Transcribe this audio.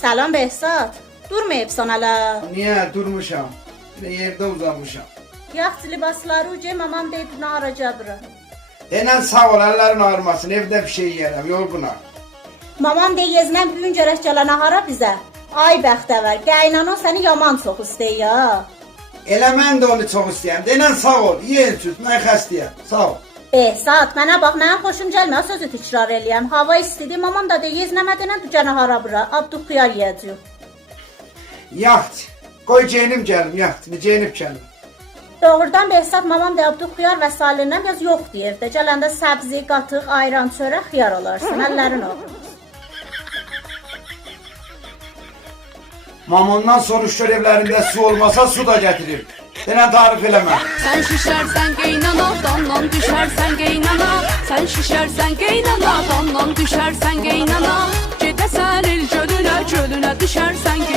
Salam Behzad. Durmayıbsan hələ. Niyə durmuşam? Yerdə uzanmışam. Yaxşı libasları uca mamam deyib naracadır. Denən sağ ol, əllərin ağrımasın. Evdə bir şey yiyərəm, yorğunam. Mamam deyəzdən bu gün gərək gələ nahara bizə. Ay bəxtəvər, qaynanan səni yaman çox istəyir ya. Elə mən də onu çox istəyirəm. Denən sağ ol, yeyin süt, mən xəstəyəm. Sağ ol. Behzad, mənə bax, mənim xoşum gəlmir, sözü təkrar eləyəm. Hava istidir, mamam da deyir, yeznəmədənən dücə nahara bura, abduq xiyar yiyəcək. Yaxşı, qoy geyinib gəlim, yaxşı, geyinib gəlim. Doğrudan Behzad, mamam da abduq xiyar və salindən biraz yoxdur evdə. Gələndə səbzi, qatıq, ayran, çörək, xiyar alarsan, əllərin ağrımaz. Mamondan soruş gör evlərində su olmasa su da gətirir. Denən tarif eləmə. Sen şişersen geynana, damdan düşersen geynana. Sen şişersen geynana, damdan düşersen geynana. Gedəsən el gölünə, gölünə düşərsən geynana.